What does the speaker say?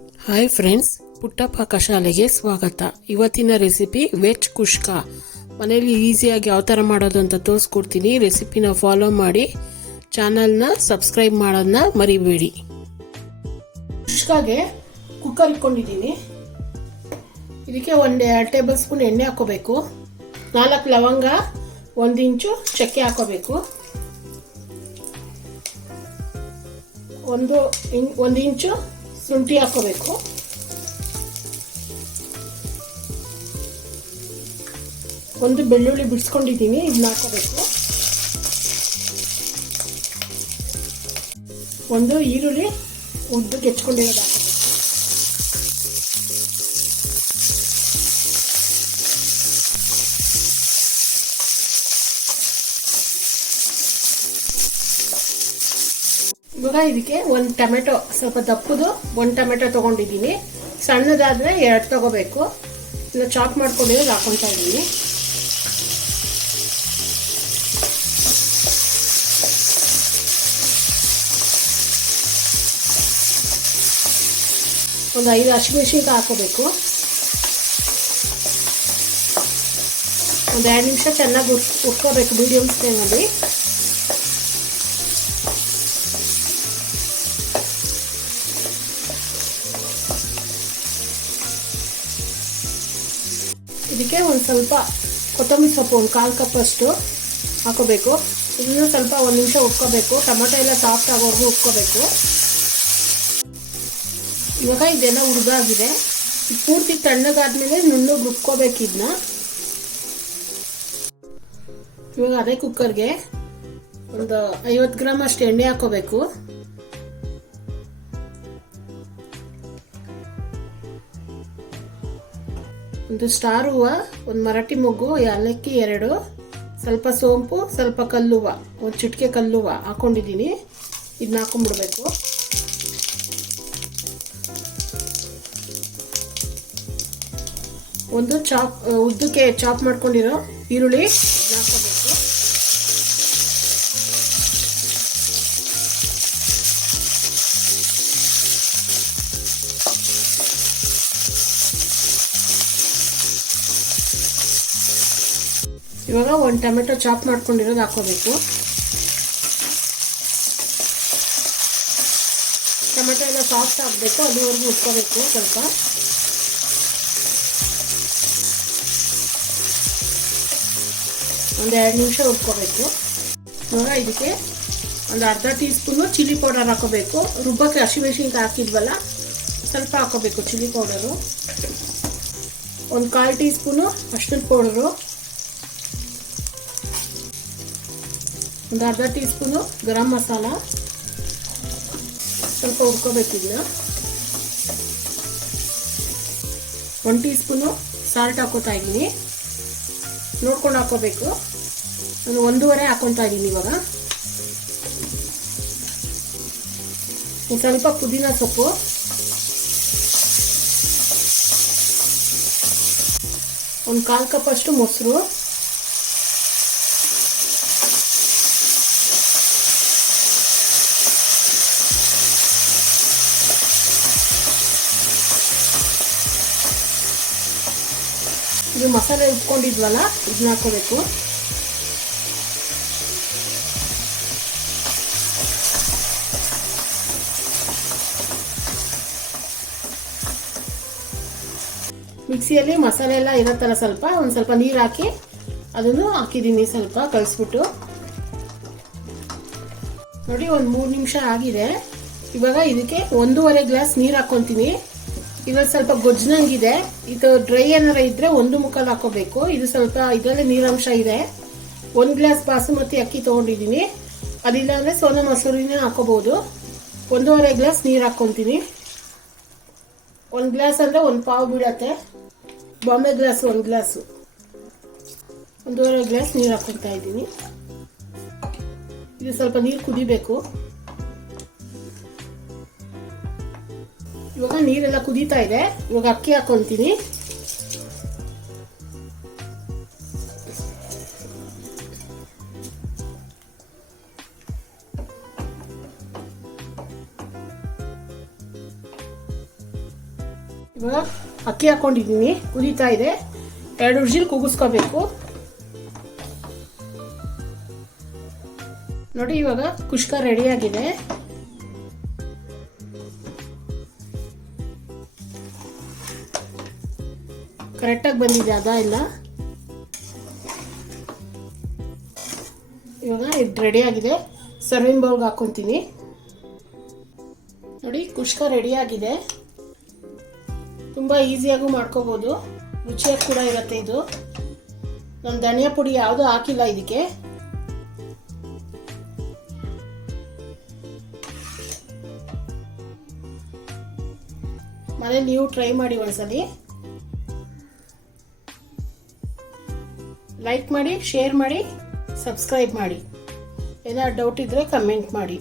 Hi friends, ಪುಟ್ಟ ಪಾಕಶಾಲೆಗೆ ಸ್ವಾಗತ. ಇವತ್ತಿನ ರೆಸಿಪಿ ವೆಜ್ ಕುಷ್ಕಾ. ಮನೆಯಲ್ಲಿ ಈಸಿಯಾಗಿ ಯಾವ ಥರ ಮಾಡೋದು ಅಂತ ತೋರಿಸ್ಕೊಡ್ತೀನಿ. ರೆಸಿಪಿನ ಫಾಲೋ ಮಾಡಿ, ಚಾನಲ್ನ ಸಬ್ಸ್ಕ್ರೈಬ್ ಮಾಡೋದನ್ನ ಮರಿಬೇಡಿ. ಕುಷ್ಕಾಗೆ ಕುಕ್ಕರ್ ಇಟ್ಕೊಂಡಿದ್ದೀನಿ. ಇದಕ್ಕೆ 1-2 ಟೇಬಲ್ ಸ್ಪೂನ್ ಎಣ್ಣೆ ಹಾಕೋಬೇಕು. 4 ಲವಂಗ, 1 ಇಂಚು ಚಕ್ಕೆ ಹಾಕೋಬೇಕು. 1 ಇಂಚು ಶುಂಠಿ ಹಾಕೋಬೇಕು. ಒಂದು ಬೆಳ್ಳುಳ್ಳಿ ಬಿಡಿಸ್ಕೊಂಡಿದ್ದೀನಿ, ಇದನ್ನ ಹಾಕೋಬೇಕು. ಒಂದು ಈರುಳ್ಳಿ ಉದ್ದಕ್ಕೆ ಹೆಚ್ಕೊಂಡಿರೋದು ಹಾಕೋಬೇಕು. ಇವಾಗ ಇದಕ್ಕೆ 1 ಟೊಮೆಟೊ, ಸ್ವಲ್ಪ ದಪ್ಪದು 1 ಟೊಮೆಟೊ ತೊಗೊಂಡಿದ್ದೀನಿ. ಸಣ್ಣದಾದರೆ 2 ತೊಗೋಬೇಕು. ಇಲ್ಲ ಚಾಪ್ ಮಾಡ್ಕೊಂಡಿರೋದು ಹಾಕೊತಾ ಇದ್ದೀನಿ. ಒಂದು 5 ಹಸಿಮೆಣಸಿನಕಾಯಿ ಹಾಕೋಬೇಕು. ಒಂದು 2 ನಿಮಿಷ ಚೆನ್ನಾಗಿ ಉಟ್ಕೋಬೇಕು ಮೀಡಿಯಮ್ ಫ್ಲೇಮಲ್ಲಿ. ಇದಕ್ಕೆ ಒಂದು ಸ್ವಲ್ಪ ಕೊತ್ತಂಬರಿ ಸೊಪ್ಪು, 1 ಕಾಲು ಕಪ್ಪಷ್ಟು ಹಾಕೋಬೇಕು. ಇದನ್ನು ಸ್ವಲ್ಪ 1 ನಿಮಿಷ ಉಟ್ಕೋಬೇಕು. ಟೊಮೆಟೊ ಎಲ್ಲ ಸಾಫ್ಟ್ ಆಗೋವರೆಗೂ ಉಟ್ಕೋಬೇಕು. ಇವಾಗ ಇದೆಲ್ಲ ಹುರಿದಾಗಿದೆ. ಪೂರ್ತಿ ತಣ್ಣಗಾದ್ಮೇಲೆ ನುಣ್ಣಗೆ ರುಬ್ಕೋಬೇಕು ಇದನ್ನ. ಇವಾಗ ಅದೇ ಕುಕ್ಕರ್ಗೆ ಒಂದು 50 ಗ್ರಾಮ್ ಅಷ್ಟು ಎಣ್ಣೆ ಹಾಕೋಬೇಕು. ಒಂದು ಸ್ಟಾರ್ ಹೂವು, 1 ಮರಾಠಿ ಮೊಗ್ಗು, ಏಲಕ್ಕಿ 2, ಸ್ವಲ್ಪ ಸೋಂಪು, ಸ್ವಲ್ಪ ಕಲ್ಲುವ, 1 ಚಿಟಿಕೆ ಕಲ್ಲುವ ಹಾಕೊಂಡಿದ್ದೀನಿ. ಇದನ್ನ ಹಾಕೊಂಡ್ಬಿಡ್ಬೇಕು. ಒಂದು ಉದ್ದಕ್ಕೆ ಚಾಪ್ ಮಾಡ್ಕೊಂಡಿರೋ ಈರುಳ್ಳಿ ಹಾಕೋಬೇಕು. ಇವಾಗ 1 ಟೊಮೆಟೊ ಚಾಪ್ ಮಾಡ್ಕೊಂಡಿರೋದು ಹಾಕೋಬೇಕು. ಟೊಮೆಟೊ ಎಲ್ಲ ಸಾಫ್ಟ್ ಆಗಬೇಕು, ಅದುವರೆಗೂ ಉಟ್ಕೋಬೇಕು. ಸ್ವಲ್ಪ ಒಂದು 2 ನಿಮಿಷ ಉಟ್ಕೋಬೇಕು. ಇವಾಗ ಇದಕ್ಕೆ ಒಂದು ಅರ್ಧ ಟೀ ಸ್ಪೂನು ಚಿಲ್ಲಿ ಪೌಡರ್ ಹಾಕೋಬೇಕು. ರುಬ್ಬಕ್ಕೆ ಹಸಿಮೆಣಸಿನಕಾಯಿ ಹಾಕಿದ್ವಲ್ಲ, ಸ್ವಲ್ಪ ಹಾಕೋಬೇಕು ಚಿಲ್ಲಿ ಪೌಡರು. ಒಂದು 1/4 ಟೀ ಸ್ಪೂನು ಅರಿಶಿಣದ ಪೌಡರು, ಒಂದು ಅರ್ಧ ಟೀ ಸ್ಪೂನು ಗರಂ ಮಸಾಲ. ಸ್ವಲ್ಪ ಹುರ್ಕೋಬೇಕಿಲ್ಲ. 1 ಟೀ ಸ್ಪೂನು ಸಾಲ್ಟ್ ಹಾಕೋತಾ ಇದ್ದೀನಿ. ನೋಡ್ಕೊಂಡು ಹಾಕೋಬೇಕು. ನಾನು 1.5 ಹಾಕೊತಾ ಇದ್ದೀನಿ. ಇವಾಗ ಸ್ವಲ್ಪ ಪುದೀನ ಸೊಪ್ಪು, ಒಂದು 1/4 ಕಪ್ ಅಷ್ಟು ಮೊಸರು, ಇದು ಮಸಾಲೆ ಉಟ್ಕೊಂಡಿದ್ವಲ್ಲ, ಇದನ್ನ ಹಾಕೋಬೇಕು. ಮಿಕ್ಸಿಯಲ್ಲಿ ಮಸಾಲೆ ಎಲ್ಲ ಇರತ್ತಲ್ಲ, ಒಂದು ಸ್ವಲ್ಪ ನೀರು ಹಾಕಿ ಅದನ್ನು ಹಾಕಿದ್ದೀನಿ. ಸ್ವಲ್ಪ ಕಲಿಸ್ಬಿಟ್ಟು ನೋಡಿ, ಒಂದು 3 ನಿಮಿಷ ಆಗಿದೆ. ಇವಾಗ ಇದಕ್ಕೆ 1.5 ಗ್ಲಾಸ್ ನೀರು ಹಾಕ್ಕೊತೀನಿ. ಇವಾಗ ಸ್ವಲ್ಪ ಗೊಜ್ಜನಂಗಿದೆ. ಇದು ಡ್ರೈ ಏನಾರ ಇದ್ರೆ 1 ಹಾಕೋಬೇಕು. ಇದು ಸ್ವಲ್ಪ ಇದರಲ್ಲಿ ನೀರಾಂಶ ಇದೆ. 1 ಗ್ಲಾಸ್ ಬಾಸುಮತಿ ಅಕ್ಕಿ ತೊಗೊಂಡಿದ್ದೀನಿ. ಅದಿಲ್ಲ ಅಂದರೆ ಸೋನಾ ಮಸೂರಿನೇ ಹಾಕೋಬಹುದು. 1.5 ಗ್ಲಾಸ್ ನೀರು ಹಾಕ್ಕೊತೀನಿ. 1 ಗ್ಲಾಸ್ ಅಂದರೆ 1 ಪಾವು ಬೀಳತ್ತೆ. ಬಾಂಬೆ ಗ್ಲಾಸು 1 ಗ್ಲಾಸು, 1.5 ಗ್ಲಾಸ್ ನೀರು ಹಾಕ್ಕೊತಾ ಇದ್ದೀನಿ. ಇದು ಸ್ವಲ್ಪ ನೀರು ಕುದಿಬೇಕು. ಇವಾಗ ನೀರೆಲ್ಲ ಕುದೀತಾ ಇದೆ. ಇವಾಗ ಅಕ್ಕಿ ಹಾಕೊಂತೀನಿ. ಇವಾಗ ಅಕ್ಕಿ ಹಾಕೊಂಡಿದ್ದೀನಿ, ಕುದೀತಾ ಇದೆ. 2 ವಿಜಿಲ್ ಕೂಗಿಸ್ಕೋಬೇಕು. ನೋಡಿ ಇವಾಗ ಕುಷ್ಕ ರೆಡಿಯಾಗಿದೆ. ಕರೆಕ್ಟಾಗಿ ಬಂದಿದೆ ಅದ ಇಲ್ಲ. ಇವಾಗ ಇದು ರೆಡಿಯಾಗಿದೆ. ಸರ್ವಿಂಗ್ ಬೌಲ್ಗೆ ಹಾಕ್ಕೊತೀನಿ. ನೋಡಿ ಕುಷ್ಕ ರೆಡಿಯಾಗಿದೆ. ತುಂಬ ಈಸಿಯಾಗೂ ಮಾಡ್ಕೋಬೋದು, ರುಚಿಯಾಗಿ ಕೂಡ ಇರುತ್ತೆ ಇದು. ನಾನು ಧನಿಯಾ ಪುಡಿ ಯಾವುದೂ ಹಾಕಿಲ್ಲ ಇದಕ್ಕೆ. ಮನೇಲಿ ನೀವು ಟ್ರೈ ಮಾಡಿ ಒಂದ್ಸಲಿ. ಲೈಕ್ ಮಾಡಿ, ಶೇರ್ ಮಾಡಿ, ಸಬ್ಸ್ಕ್ರೈಬ್ ಮಾಡಿ. ಏನಾದ್ರು ಡೌಟ್ ಇದ್ದರೆ ಕಮೆಂಟ್ ಮಾಡಿ.